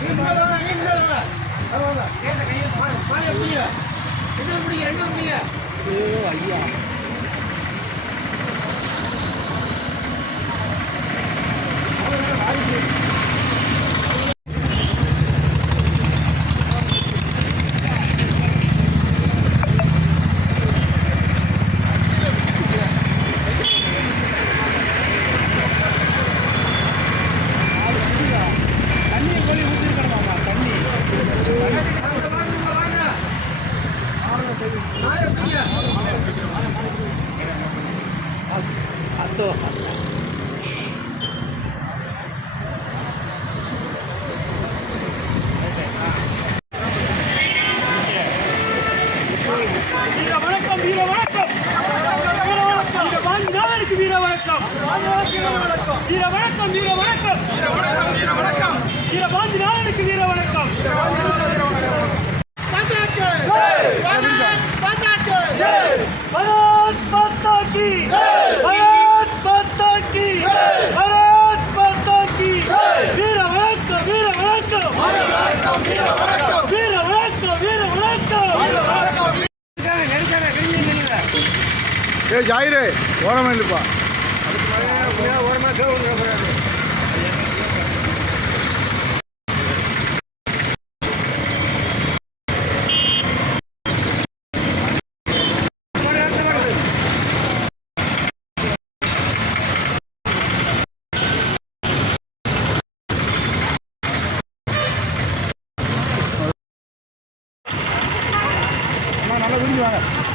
你这个了，你这个了，啥东西？给的给你，管管也不行，你的不给你，给的不给你。哎呀！மருத்துவ வணக்கம் வீர வணக்கம் வீர வணக்கம் வீர வணக்கம் வீர வணக்கம் வீர வணக்கம் வீர பாஞ்சி நாளனுக்கு வீர வணக்கம் பந்தாக்கு பந்தாக்கு பந்தாக்கு ஏ ஜாயிரு ஓரமாக இல்லைப்பா நல்லா விரும்பி வாங்க.